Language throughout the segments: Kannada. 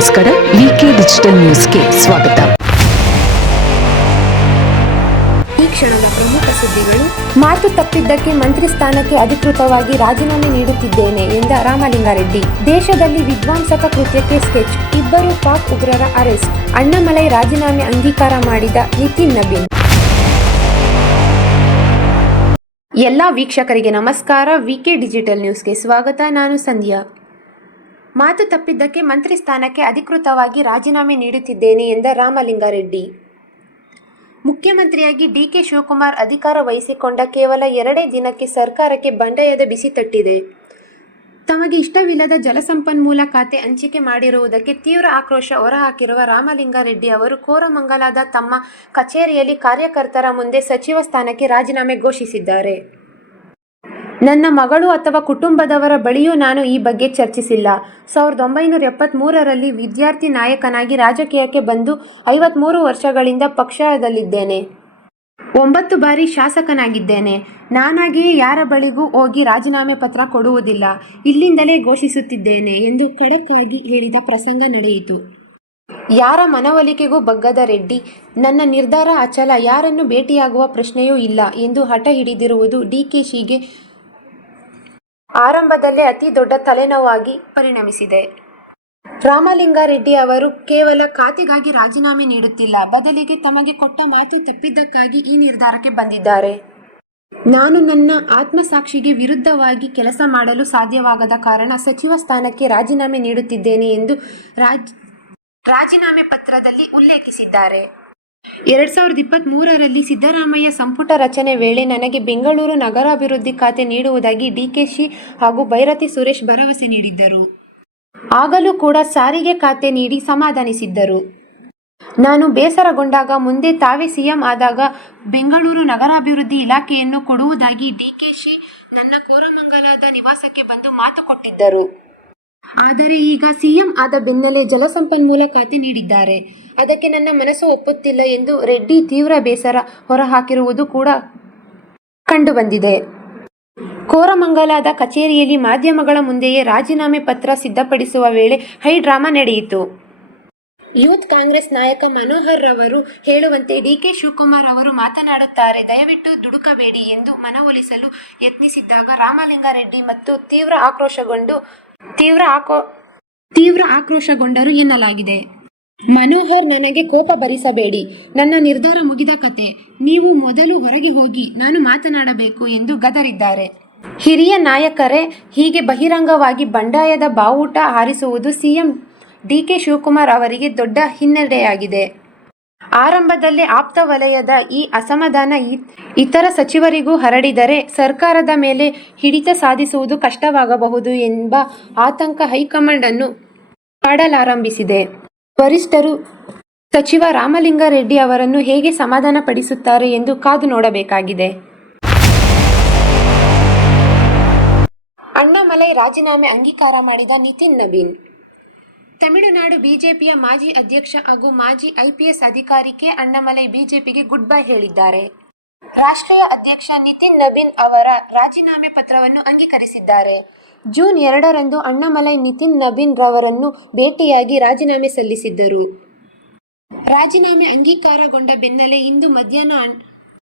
ನಮಸ್ಕಾರ. ವಿಕೆ ಡಿಜಿಟಲ್ ನ್ಯೂಸ್ಗೆ ಸ್ವಾಗತ. ಈ ಕ್ಷಣದ ಪ್ರಮುಖ ಸುದ್ದಿಗಳು. ಮಾತು ತಪ್ಪಿದ್ದಕ್ಕೆ ಮಂತ್ರಿ ಸ್ಥಾನಕ್ಕೆ ಅಧಿಕೃತವಾಗಿ ರಾಜೀನಾಮೆ ನೀಡುತ್ತಿದ್ದೇನೆ ಎಂದ ರಾಮಲಿಂಗಾರೆಡ್ಡಿ. ದೇಶದಲ್ಲಿ ವಿಧ್ವಂಸಕ ಕೃತ್ಯಕ್ಕೆ ಸ್ಕೆಚ್, ಇಬ್ಬರು ಪಾಕ್ ಉಗ್ರರ ಅರೆಸ್ಟ್. ಅಣ್ಣಾಮಲೈ ರಾಜೀನಾಮೆ ಅಂಗೀಕಾರ ಮಾಡಿದ ನಿತಿನ್ ನಬೀನ್. ಎಲ್ಲ ವೀಕ್ಷಕರಿಗೆ ನಮಸ್ಕಾರ. ವಿಕೆ ಡಿಜಿಟಲ್ ನ್ಯೂಸ್ಗೆ ಸ್ವಾಗತ. ನಾನು ಸಂಧ್ಯಾ. ಮಾತು ತಪ್ಪಿದ್ದಕ್ಕೆ ಮಂತ್ರಿ ಸ್ಥಾನಕ್ಕೆ ಅಧಿಕೃತವಾಗಿ ರಾಜೀನಾಮೆ ನೀಡುತ್ತಿದ್ದೇನೆ ಎಂದ ರಾಮಲಿಂಗಾರೆಡ್ಡಿ. ಮುಖ್ಯಮಂತ್ರಿಯಾಗಿ ಡಿಕೆ ಶಿವಕುಮಾರ್ ಅಧಿಕಾರ ವಹಿಸಿಕೊಂಡ ಕೇವಲ 2 ದಿನಕ್ಕೆ ಸರ್ಕಾರಕ್ಕೆ ಬಂಡಾಯದ ಬಿಸಿ ತಟ್ಟಿದೆ. ತಮಗೆ ಇಷ್ಟವಿಲ್ಲದ ಜಲಸಂಪನ್ಮೂಲ ಖಾತೆ ಹಂಚಿಕೆ ಮಾಡಿರುವುದಕ್ಕೆ ತೀವ್ರ ಆಕ್ರೋಶ ಹೊರಹಾಕಿರುವ ರಾಮಲಿಂಗಾರೆಡ್ಡಿ ಅವರು ಕೋರಮಂಗಲದ ತಮ್ಮ ಕಚೇರಿಯಲ್ಲಿ ಕಾರ್ಯಕರ್ತರ ಮುಂದೆ ಸಚಿವ ಸ್ಥಾನಕ್ಕೆ ರಾಜೀನಾಮೆ ಘೋಷಿಸಿದ್ದಾರೆ. ನನ್ನ ಮಗಳು ಅಥವಾ ಕುಟುಂಬದವರ ಬಳಿಯೂ ನಾನು ಈ ಬಗ್ಗೆ ಚರ್ಚಿಸಿಲ್ಲ. 1973ರಲ್ಲಿ ವಿದ್ಯಾರ್ಥಿ ನಾಯಕನಾಗಿ ರಾಜಕೀಯಕ್ಕೆ ಬಂದು 53 ವರ್ಷಗಳಿಂದ ಪಕ್ಷದಲ್ಲಿದ್ದೇನೆ. 9 ಬಾರಿ ಶಾಸಕನಾಗಿದ್ದೇನೆ. ನಾನಾಗಿಯೇ ಯಾರ ಬಳಿಗೂ ಹೋಗಿ ರಾಜೀನಾಮೆ ಪತ್ರ ಕೊಡುವುದಿಲ್ಲ, ಇಲ್ಲಿಂದಲೇ ಘೋಷಿಸುತ್ತಿದ್ದೇನೆ ಎಂದು ಖಡಕ್ ಆಗಿ ಹೇಳಿದ ಪ್ರಸಂಗ ನಡೆಯಿತು. ಯಾರ ಮನವೊಲಿಕೆಗೂ ಬಗ್ಗದ ರೆಡ್ಡಿ, ನನ್ನ ನಿರ್ಧಾರ ಅಚಲ, ಯಾರನ್ನು ಭೇಟಿಯಾಗುವ ಪ್ರಶ್ನೆಯೂ ಇಲ್ಲ ಎಂದು ಹಠ ಹಿಡಿದಿರುವುದು ಡಿಕೆಶಿಗೆ ಆರಂಭದಲ್ಲೇ ಅತಿ ದೊಡ್ಡ ತಲೆನೋವಾಗಿ ಪರಿಣಮಿಸಿದೆ. ರಾಮಲಿಂಗಾರೆಡ್ಡಿ ಅವರು ಕೇವಲ ಖಾತೆಗಾಗಿ ರಾಜೀನಾಮೆ ನೀಡುತ್ತಿಲ್ಲ, ಬದಲಿಗೆ ತಮಗೆ ಕೊಟ್ಟ ಮಾತು ತಪ್ಪಿದ್ದಕ್ಕಾಗಿ ಈ ನಿರ್ಧಾರಕ್ಕೆ ಬಂದಿದ್ದಾರೆ. ನಾನು ನನ್ನ ಆತ್ಮಸಾಕ್ಷಿಗೆ ವಿರುದ್ಧವಾಗಿ ಕೆಲಸ ಮಾಡಲು ಸಾಧ್ಯವಾಗದ ಕಾರಣ ಸಚಿವ ಸ್ಥಾನಕ್ಕೆ ರಾಜೀನಾಮೆ ನೀಡುತ್ತಿದ್ದೇನೆ ಎಂದು ರಾಜೀನಾಮೆ ಪತ್ರದಲ್ಲಿ ಉಲ್ಲೇಖಿಸಿದ್ದಾರೆ. 2023ರಲ್ಲಿ ಸಿದ್ದರಾಮಯ್ಯ ಸಂಪುಟ ರಚನೆ ವೇಳೆ ನನಗೆ ಬೆಂಗಳೂರು ನಗರಾಭಿವೃದ್ಧಿ ಖಾತೆ ನೀಡುವುದಾಗಿ ಡಿಕೆಶಿ ಹಾಗೂ ಬೈರತಿ ಸುರೇಶ್ ಭರವಸೆ ನೀಡಿದ್ದರು. ಆಗಲೂ ಕೂಡ ಸಾರಿಗೆ ಖಾತೆ ನೀಡಿ ಸಮಾಧಾನಿಸಿದ್ದರು. ನಾನು ಬೇಸರಗೊಂಡಾಗ ಮುಂದೆ ತಾವೇ ಸಿಎಂ ಆದಾಗ ಬೆಂಗಳೂರು ನಗರಾಭಿವೃದ್ಧಿ ಇಲಾಖೆಯನ್ನು ಕೊಡುವುದಾಗಿ ಡಿಕೆಶಿ ನನ್ನ ಕೋರಮಂಗಲದ ನಿವಾಸಕ್ಕೆ ಬಂದು ಮಾತು ಕೊಟ್ಟಿದ್ದರು. ಆದರೆ ಈಗ ಸಿಎಂ ಆದ ಬೆನ್ನಲ್ಲೇ ಜಲಸಂಪನ್ಮೂಲ ಖಾತೆ ನೀಡಿದ್ದಾರೆ. ಅದಕ್ಕೆ ನನ್ನ ಮನಸ್ಸು ಒಪ್ಪುತ್ತಿಲ್ಲ ಎಂದು ರೆಡ್ಡಿ ತೀವ್ರ ಬೇಸರ ಹೊರಹಾಕಿರುವುದು ಕೂಡ ಕಂಡುಬಂದಿದೆ. ಕೋರಮಂಗಲದ ಕಚೇರಿಯಲ್ಲಿ ಮಾಧ್ಯಮಗಳ ಮುಂದೆಯೇ ರಾಜೀನಾಮೆ ಪತ್ರ ಸಿದ್ಧಪಡಿಸುವ ವೇಳೆ ಹೈ ಡ್ರಾಮಾ ನಡೆಯಿತು. ಯೂತ್ ಕಾಂಗ್ರೆಸ್ ನಾಯಕ ಮನೋಹರ್ ರವರು ಹೇಳುವಂತೆ ಡಿಕೆ ಶಿವಕುಮಾರ್ ಅವರು ಮಾತನಾಡುತ್ತಾರೆ, ದಯವಿಟ್ಟು ದುಡುಕಬೇಡಿ ಎಂದು ಮನವೊಲಿಸಲು ಯತ್ನಿಸಿದ್ದಾಗ ರಾಮಲಿಂಗಾರೆಡ್ಡಿ ಮತ್ತು ತೀವ್ರ ಆಕ್ರೋಶಗೊಂಡರು ಎನ್ನಲಾಗಿದೆ. ಮನೋಹರ್, ನನಗೆ ಕೋಪ ಭರಿಸಬೇಡಿ, ನನ್ನ ನಿರ್ಧಾರ ಮುಗಿದ ಕತೆ, ನೀವು ಮೊದಲು ಹೊರಗೆ ಹೋಗಿ, ನಾನು ಮಾತನಾಡಬೇಕು ಎಂದು ಗದರಿದ್ದಾರೆ. ಹಿರಿಯ ನಾಯಕರೇ ಹೀಗೆ ಬಹಿರಂಗವಾಗಿ ಬಂಡಾಯದ ಬಾವುಟ ಹಾರಿಸುವುದು ಸಿಎಂ ಡಿಕೆ ಶಿವಕುಮಾರ್ ಅವರಿಗೆ ದೊಡ್ಡ ಹಿನ್ನಡೆಯಾಗಿದೆ. ಆರಂಭದಲ್ಲೇ ಆಪ್ತ ವಲಯದ ಈ ಅಸಮಾಧಾನ ಇತರ ಸಚಿವರಿಗೂ ಹರಡಿದರೆ ಸರ್ಕಾರದ ಮೇಲೆ ಹಿಡಿತ ಸಾಧಿಸುವುದು ಕಷ್ಟವಾಗಬಹುದು ಎಂಬ ಆತಂಕ ಹೈಕಮಾಂಡ್ ಅನ್ನು ಕಾಡಲಾರಂಭಿಸಿದೆ. ವರಿಷ್ಠರು ಸಚಿವ ರಾಮಲಿಂಗಾರೆಡ್ಡಿ ಅವರನ್ನು ಹೇಗೆ ಸಮಾಧಾನ ಪಡಿಸುತ್ತಾರೆ ಎಂದು ಕಾದು ನೋಡಬೇಕಾಗಿದೆ. ಅಣ್ಣಾಮಲೈ ರಾಜೀನಾಮೆ ಅಂಗೀಕಾರ ಮಾಡಿದ ನಿತಿನ್ ನಬೀನ್. ತಮಿಳುನಾಡು ಬಿಜೆಪಿಯ ಮಾಜಿ ಅಧ್ಯಕ್ಷ ಹಾಗೂ ಮಾಜಿ ಐಪಿಎಸ್ ಅಧಿಕಾರಿ ಕೆ ಅಣ್ಣಾಮಲೈ ಬಿಜೆಪಿಗೆ ಗುಡ್ ಬೈ ಹೇಳಿದ್ದಾರೆ. ರಾಷ್ಟ್ರೀಯ ಅಧ್ಯಕ್ಷ ನಿತಿನ್ ನಬೀನ್ ಅವರ ರಾಜೀನಾಮೆ ಪತ್ರವನ್ನು ಅಂಗೀಕರಿಸಿದ್ದಾರೆ. ಜೂನ್ 2ರಂದು ಅಣ್ಣಾಮಲೈ ನಿತಿನ್ ನಬೀನ್ ರವರನ್ನು ಭೇಟಿಯಾಗಿ ರಾಜೀನಾಮೆ ಸಲ್ಲಿಸಿದ್ದರು. ರಾಜೀನಾಮೆ ಅಂಗೀಕಾರಗೊಂಡ ಬೆನ್ನಲ್ಲೇ ಇಂದು ಮಧ್ಯಾಹ್ನ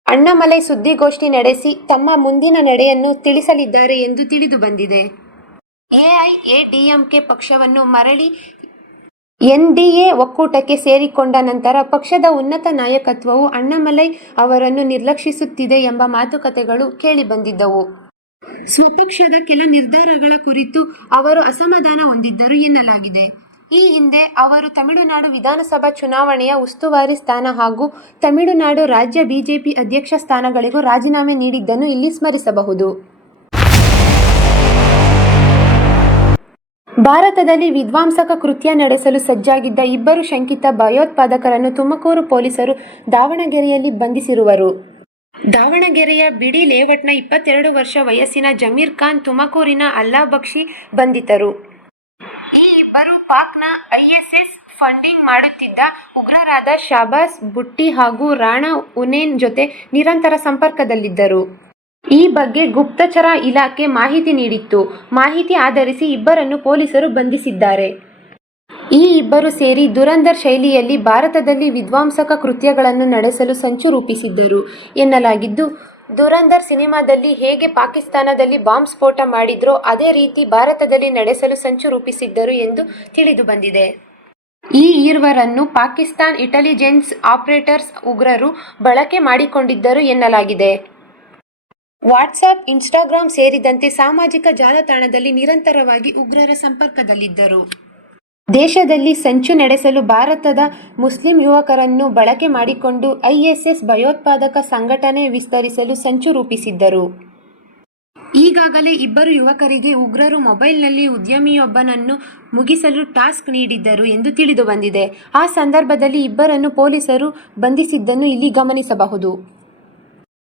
ಅಣ್ಣಾಮಲೈ ಸುದ್ದಿಗೋಷ್ಠಿ ನಡೆಸಿ ತಮ್ಮ ಮುಂದಿನ ನಡೆಯನ್ನು ತಿಳಿಸಲಿದ್ದಾರೆ ಎಂದು ತಿಳಿದುಬಂದಿದೆ. ಎಐಎಡಿಎಂಕೆ ಪಕ್ಷವನ್ನು ಮರಳಿ ಎನ್ಡಿಎ ಒಕ್ಕೂಟಕ್ಕೆ ಸೇರಿಕೊಂಡ ನಂತರ ಪಕ್ಷದ ಉನ್ನತ ನಾಯಕತ್ವವು ಅಣ್ಣಾಮಲೈ ಅವರನ್ನು ನಿರ್ಲಕ್ಷಿಸುತ್ತಿದೆ ಎಂಬ ಮಾತುಕತೆಗಳು ಕೇಳಿಬಂದಿದ್ದವು. ಸ್ವಪಕ್ಷದ ಕೆಲ ನಿರ್ಧಾರಗಳ ಕುರಿತು ಅವರು ಅಸಮಾಧಾನ ಹೊಂದಿದ್ದರು ಎನ್ನಲಾಗಿದೆ. ಈ ಹಿಂದೆ ಅವರು ತಮಿಳುನಾಡು ವಿಧಾನಸಭಾ ಚುನಾವಣೆಯ ಉಸ್ತುವಾರಿ ಸ್ಥಾನ ಹಾಗೂ ತಮಿಳುನಾಡು ರಾಜ್ಯ ಬಿಜೆಪಿ ಅಧ್ಯಕ್ಷ ಸ್ಥಾನಗಳಿಗೂ ರಾಜೀನಾಮೆ ನೀಡಿದ್ದನ್ನು ಇಲ್ಲಿ ಸ್ಮರಿಸಬಹುದು. ಭಾರತದಲ್ಲಿ ವಿಧ್ವಂಸಕ ಕೃತ್ಯ ನಡೆಸಲು ಸಜ್ಜಾಗಿದ್ದ 2 ಶಂಕಿತ ಭಯೋತ್ಪಾದಕರನ್ನು ತುಮಕೂರು ಪೊಲೀಸರು ದಾವಣಗೆರೆಯಲ್ಲಿ ಬಂಧಿಸಿರುವರು. ದಾವಣಗೆರೆಯ ಬಿಡಿ ಲೇಔಟ್ನ 22 ವರ್ಷ ವಯಸ್ಸಿನ ಜಮೀರ್ ಖಾನ್, ತುಮಕೂರಿನ ಅಲ್ಲಾ ಬಕ್ಷಿ ಬಂಧಿತರು. ಈ ಇಬ್ಬರು ಪಾಕ್ನ ಐಎಸ್ಎಸ್ ಫಂಡಿಂಗ್ ಮಾಡುತ್ತಿದ್ದ ಉಗ್ರರಾದ ಶಾಬಾಸ್ ಬುಟ್ಟಿ ಹಾಗೂ ರಾಣಾ ಉನೇನ್ ಜೊತೆ ನಿರಂತರ ಸಂಪರ್ಕದಲ್ಲಿದ್ದರು. ಈ ಬಗ್ಗೆ ಗುಪ್ತಚರ ಇಲಾಖೆ ಮಾಹಿತಿ ನೀಡಿತ್ತು. ಮಾಹಿತಿ ಆಧರಿಸಿ ಇಬ್ಬರನ್ನು ಪೊಲೀಸರು ಬಂಧಿಸಿದ್ದಾರೆ. ಈ ಇಬ್ಬರು ಸೇರಿ ದುರಂಧರ್ ಶೈಲಿಯಲ್ಲಿ ಭಾರತದಲ್ಲಿ ವಿಧ್ವಂಸಕ ಕೃತ್ಯಗಳನ್ನು ನಡೆಸಲು ಸಂಚು ರೂಪಿಸಿದ್ದರು ಎನ್ನಲಾಗಿದ್ದು, ದುರಂಧರ್ ಸಿನಿಮಾದಲ್ಲಿ ಹೇಗೆ ಪಾಕಿಸ್ತಾನದಲ್ಲಿ ಬಾಂಬ್ ಸ್ಫೋಟ ಮಾಡಿದ್ರೋ ಅದೇ ರೀತಿ ಭಾರತದಲ್ಲಿ ನಡೆಸಲು ಸಂಚು ರೂಪಿಸಿದ್ದರು ಎಂದು ತಿಳಿದು ಬಂದಿದೆ. ಈ ಇರುವರನ್ನು ಪಾಕಿಸ್ತಾನ್ ಇಂಟೆಲಿಜೆನ್ಸ್ ಆಪರೇಟರ್ಸ್ ಉಗ್ರರು ಬಳಕೆ ಮಾಡಿಕೊಂಡಿದ್ದರು ಎನ್ನಲಾಗಿದೆ. ವಾಟ್ಸಾಪ್, ಇನ್ಸ್ಟಾಗ್ರಾಂ ಸೇರಿದಂತೆ ಸಾಮಾಜಿಕ ಜಾಲತಾಣದಲ್ಲಿ ನಿರಂತರವಾಗಿ ಉಗ್ರರ ಸಂಪರ್ಕದಲ್ಲಿದ್ದರು. ದೇಶದಲ್ಲಿ ಸಂಚು ನಡೆಸಲು ಭಾರತದ ಮುಸ್ಲಿಂ ಯುವಕರನ್ನು ಬಳಕೆ ಮಾಡಿಕೊಂಡು ಐಎಸ್ಎಸ್ ಭಯೋತ್ಪಾದಕ ಸಂಘಟನೆ ವಿಸ್ತರಿಸಲು ಸಂಚು ರೂಪಿಸಿದ್ದರು. ಈಗಾಗಲೇ ಇಬ್ಬರು ಯುವಕರಿಗೆ ಉಗ್ರರು ಮೊಬೈಲ್ನಲ್ಲಿ ಉದ್ಯಮಿಯೊಬ್ಬನನ್ನು ಮುಗಿಸಲು ಟಾಸ್ಕ್ ನೀಡಿದ್ದರು ಎಂದು ತಿಳಿದು ಬಂದಿದೆ. ಆ ಸಂದರ್ಭದಲ್ಲಿ ಇಬ್ಬರನ್ನು ಪೊಲೀಸರು ಬಂಧಿಸಿದ್ದನ್ನು ಇಲ್ಲಿ ಗಮನಿಸಬಹುದು.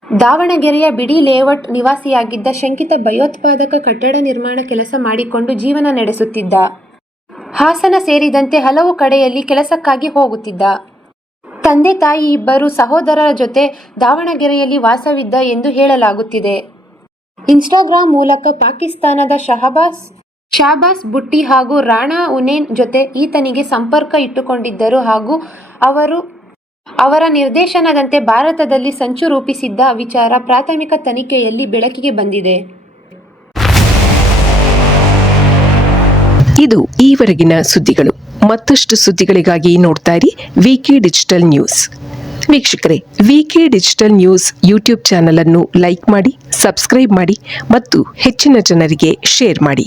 ದಾವಣಗೆರೆಯ ಬಿಡಿ ಲೇಔಟ್ ನಿವಾಸಿಯಾಗಿದ್ದ ಶಂಕಿತ ಭಯೋತ್ಪಾದಕ ಕಟ್ಟಡ ನಿರ್ಮಾಣ ಕೆಲಸ ಮಾಡಿಕೊಂಡು ಜೀವನ ನಡೆಸುತ್ತಿದ್ದ. ಹಾಸನ ಸೇರಿದಂತೆ ಹಲವು ಕಡೆಯಲ್ಲಿ ಕೆಲಸಕ್ಕಾಗಿ ಹೋಗುತ್ತಿದ್ದ. ತಂದೆ ತಾಯಿ ಇಬ್ಬರು ಸಹೋದರರ ಜೊತೆ ದಾವಣಗೆರೆಯಲ್ಲಿ ವಾಸವಿದ್ದ ಎಂದು ಹೇಳಲಾಗುತ್ತಿದೆ. ಇನ್ಸ್ಟಾಗ್ರಾಂ ಮೂಲಕ ಪಾಕಿಸ್ತಾನದ ಶಹಬಾಸ್ ಬುಟ್ಟಿ ಹಾಗೂ ರಾಣಾ ಉನೇನ್ ಜೊತೆ ಈತನಿಗೆ ಸಂಪರ್ಕ ಇಟ್ಟುಕೊಂಡಿದ್ದರು ಹಾಗೂ ಅವರ ನಿರ್ದೇಶನದಂತೆ ಭಾರತದಲ್ಲಿ ಸಂಚು ರೂಪಿಸಿದ್ದ ವಿಚಾರ ಪ್ರಾಥಮಿಕ ತನಿಖೆಯಲ್ಲಿ ಬೆಳಕಿಗೆ ಬಂದಿದೆ. ಇದು ಈವರೆಗಿನ ಸುದ್ದಿಗಳು. ಮತ್ತಷ್ಟು ಸುದ್ದಿಗಳಿಗಾಗಿ ನೋಡ್ತಾ ಇರಿ ವಿಕೆ ಡಿಜಿಟಲ್ ನ್ಯೂಸ್. ವೀಕ್ಷಕರೇ, ವಿಕೆ ಡಿಜಿಟಲ್ ನ್ಯೂಸ್ ಯೂಟ್ಯೂಬ್ ಚಾನಲ್ ಅನ್ನು ಲೈಕ್ ಮಾಡಿ, ಸಬ್ಸ್ಕ್ರೈಬ್ ಮಾಡಿ ಮತ್ತು ಹೆಚ್ಚಿನ ಜನರಿಗೆ ಶೇರ್ ಮಾಡಿ.